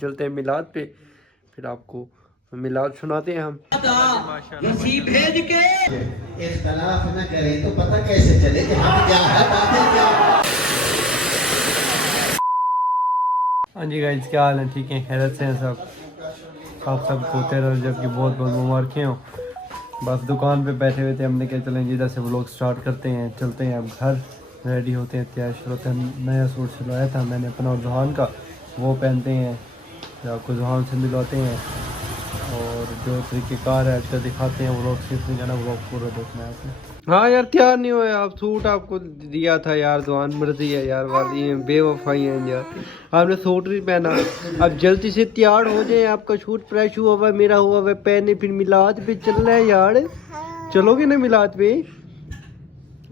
चलते हैं मिलाद पे, फिर आपको मिलाद सुनाते हैं हम। भेज के इख्तिलाफ न करें तो पता कैसे चले कि हम क्या है बातें क्या। हाँ जी गाइस, क्या हाल है? ठीक है, खैरियत से हैं सब? आप सबको 13 रजब की बहुत बहुत मुबारकें हो। बस दुकान पे बैठे हुए थे, हमने क्या चलें इधर से व्लॉग स्टार्ट करते हैं। चलते हैं अब घर, रेडी होते हैं, तैयार होते हैं। नया सूट सिलवाया था मैंने अपना और जुहान का, वो पहनते हैं, फिर आपको जुहान से मिलवाते हैं और जो तरीक़ेकार है अच्छा दिखाते हैं। व्लॉग सिर्फ नहीं जाना, व्लॉग पूरा देखना है आपने। हाँ यार, तैयार नहीं हुए आप। सूट आपको दिया था यार, जुहान मर्जी है यार, वाली है बेवफाई है यार, आपने सूट नहीं पहना। अब जल्दी से तैयार हो जाए, आपका सूट फ्रेश हुआ हुआ, मेरा हुआ हुआ पहने, फिर मिलाद पे चल रहा है यार। चलोगे ना मिलाद पे?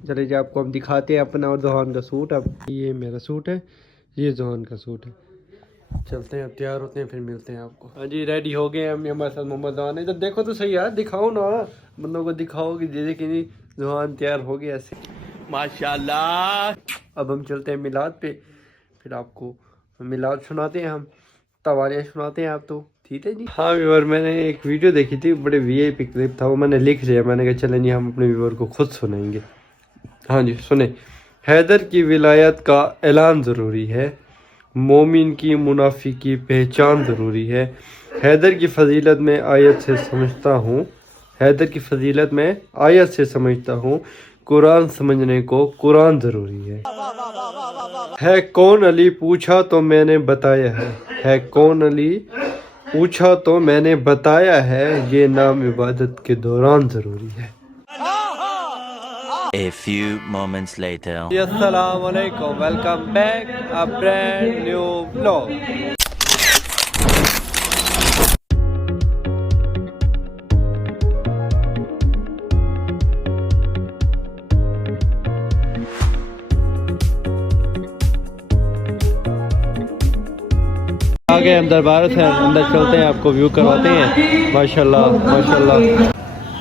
चले जी, आपको हम दिखाते हैं अपना और जुहान का सूट। अब ये मेरा सूट है, ये जुहान का सूट है। चलते हैं, अब तैयार होते हैं, फिर मिलते हैं आपको। हाँ जी, रेडी हो गए हम। हमारे साथ मोहम्मद जुहान है। इधर देखो तो सही यार, दिखाओ ना बंदों को, दिखाओ कि जैसे कि नहीं जुहान तैयार हो गया ऐसे माशाल्लाह। अब हम चलते हैं मिलाद पे, फिर आपको मिलाद सुनाते हैं हम, तवारियाँ सुनाते हैं आप तो, ठीक है जी। हाँ व्यूअर, मैंने एक वीडियो देखी थी, बड़े वीआईपी क्लिप था, वो मैंने लिख लिया। मैंने कहा चलें जी, हम अपने व्यूअर को खुद सुनाएंगे। हाँ जी सुने। हैदर की विलायत का ऐलान ज़रूरी है, मोमिन की मुनाफी की पहचान ज़रूरी है। हैदर की फजीलत में आयत से समझता हूँ, हैदर की फजीलत में आयत से समझता हूँ, कुरान समझने को कुरान ज़रूरी है कौन अली पूछा तो मैंने बताया है कौन अली पूछा तो मैंने बताया है, ये नाम इबादत के दौरान ज़रूरी है। A few moments later. अस्सलाम वालेकुम, welcome back a brand new vlog. आ गए हम दरबार से, अंदर चलते हैं, आपको व्यू करवाते हैं। माशाल्लाह माशाल्लाह,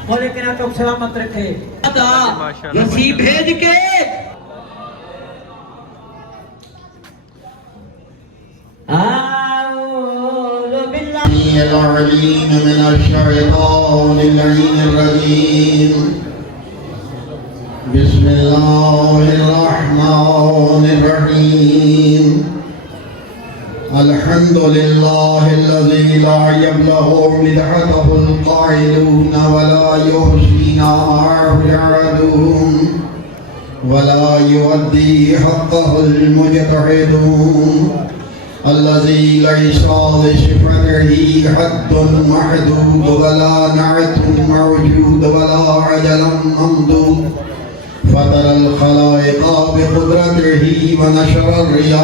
बोले कि ना तो सलामत रखे यसी भेज के बिस्मिल्लाहिर्रहमानिर्रहीम अल्हम्दुलिल्लाहिल्लज़ी ला यब्लगु मिदहतहुल क़ाइलून वला युहसीना मअहुल वला युअद्दी हक़्क़हुल मुजतहिदून अल्लज़ी लैसा लिसिफ़तिही हद्दुन महदूद वला नअतुन मौजूद वला अजलन ममदूद फ़तरल ख़लाइक़ बिक़ुद्रतिही व नशरर रियाह।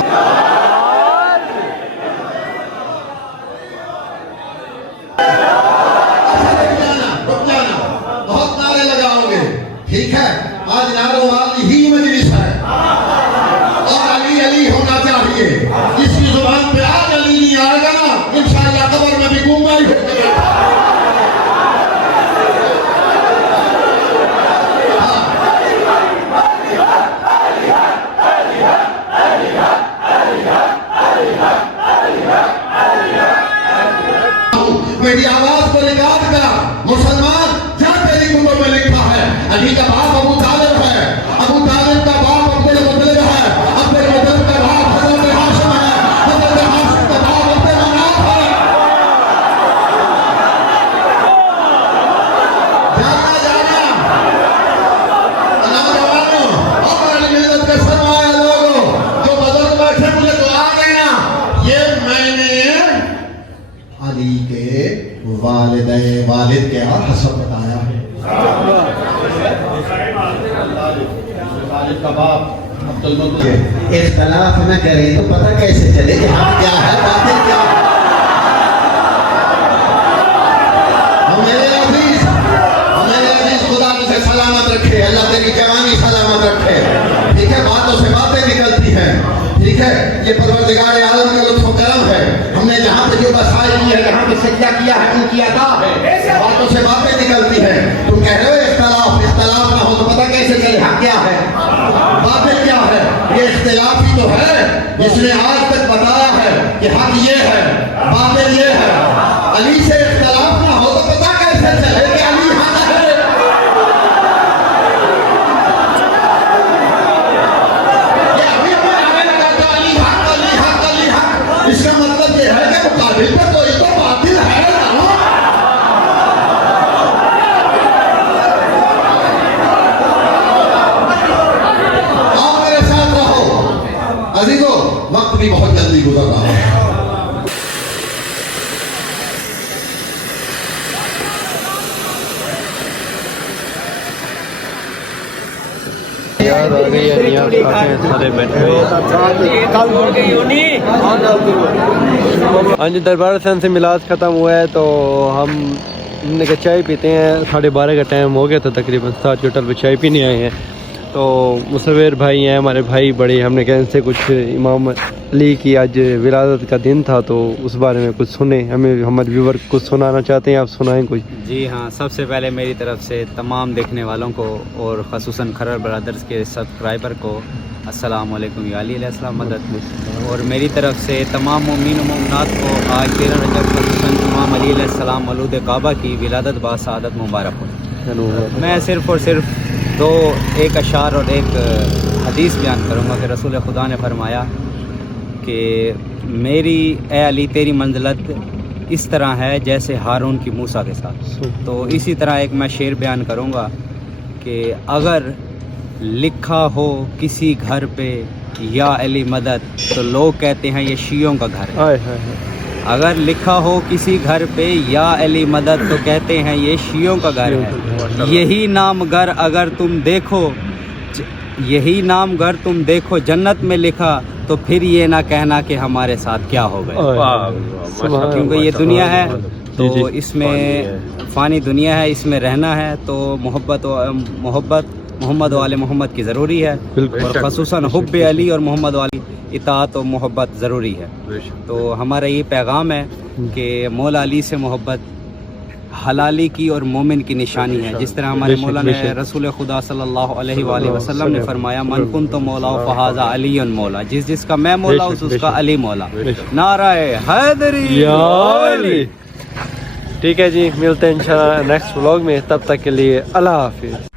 ठीक है, आज नारों वाली ही मजलिस है और अली अली होना चाहिए। जिसकी जुबान पे आज अली नहीं आएगा ना, इंशाअल्लाह कब्र में भी गूंगा ही होगा। मेरी आवाज को रिकॉर्ड कर मुसलमान, जा तेरी कुतुब में लिखा है अली का बाप अबू तालिब है, अबू तालिब का बाप अब्दुल मुत्तलिब है, अब्दुल मुत्तलिब का बाप हज़रत हाशिम है, हज़रत हाशिम का बाप अब्दुल मनाफ है। जाना जाना नौजवानों और मिल्लत के सरमाया लोगों, जो बुजुर्ग बैठे मुझे तो आ गए ना, ये मैंने अली के वालिद के और हसब बताया है। का बाप अब्दुल मुत्तलिब। इख्तिलाफ न करें तो पता कैसे चले कि हम क्या है बातें क्या। मेरे अजीज खुदा तुझे सलामत रखे, अल्लाह तेरी जवानी सलामत रखे। ठीक है, बातों से बातें निकलती हैं। ठीक है, ये परवरदिगार आलम का लुत्फ करम है। हमने जहाँ पे जो बसाई की है, जहाँ पे सजदा किया है, उनकी अता है। बातों से बातें निकलती हैं। तुम कह रहे हो इख्तिलाफ ना हो तो पता कैसे चले हाँ क्या है, बातें क्या है। ये इख्तिलाफ ही तो है जिसने आज तक बताया है कि हक ये है, बातिल ये है। अली से इख्तिलाफ ना हो तो पता कैसे चले कि अली हक है। ये अभी हमें आगे लगाता अली हक, अली हक, अली हक। इसका मतलब ये है कि मुकाबिल पे कोई तो बातिल है ना। अजीजों, वक्त भी बहुत जल्दी गुजर रहा है। यार आ गई है नियाज काके सारे बैठे हुए। हाँ जी, दरबार सन से मिलाद ख़त्म हुआ है तो हमने कहा चाय पीते हैं। 12:30 का टाइम हो गया था, तकरीबन 7 होटल पे चाय पीने आए हैं। तो मुसव्विर भाई हैं हमारे भाई बड़े, हमने कहा इनसे कुछ इमाम अली की आज विलादत का दिन था तो उस बारे में कुछ सुने, हमें हमारे व्यूवर कुछ सुनाना चाहते हैं, आप सुनाएं कुछ। जी हाँ, सबसे पहले मेरी तरफ से तमाम देखने वालों को और ख़ुसूसन खरर ब्रदर्स के सब्सक्राइबर को अस्सलाम वालेकुम या अली अलैहिस्सलाम मदद। और मेरी तरफ से तमाम मोमिन व मोमिनात को आज 13 रजब ख़ुसूसन इमाम अली अलैहिस्सलाम मौलूद काबा की विलादत बासआदत मुबारक हो। मैं सिर्फ़ और सिर्फ एक अशार और एक हदीस बयान करूँगा कि रसूल खुदा ने फरमाया कि मेरी ए अली तेरी मंजिलत इस तरह है जैसे हारून की मूसा के साथ। तो इसी तरह एक मैं शेर बयान करूँगा कि अगर लिखा हो किसी घर पे या अली मदद तो लोग कहते हैं ये शियों का घर है। अगर लिखा हो किसी घर पे या अली मदद तो कहते हैं ये शियों का घर है। यही नाम घर अगर तुम देखो, यही नाम घर तुम देखो जन्नत में लिखा तो फिर ये ना कहना कि हमारे साथ क्या हो गया। क्योंकि ये दुनिया है तो इसमें फ़ानी दुनिया है, इसमें रहना है तो मोहब्बत मोहम्मद वाले मोहम्मद की ज़रूरी है और ख़ुसूसन हुब्बे अली और मोहम्मद वाली इताअत और मोहब्बत ज़रूरी है। तो हमारा ये पैगाम है कि मौला अली से मोहब्बत हलाली की और मोमिन की निशानी है। जिस तरह हमारे मौला ने रसूल खुदा सल्लल्लाहु अलैहि वसल्लम ने फरमाया मन कुंतु मौला फ़हाज़ा अलीयुन मौला, जिस जिसका मैं मौला उसका अली मौला। नाराए हैदरी। ठीक है जी, मिलते हैं इंशाल्लाह नेक्स्ट व्लॉग में, तब तक के लिए अल्लाह हाफिज़।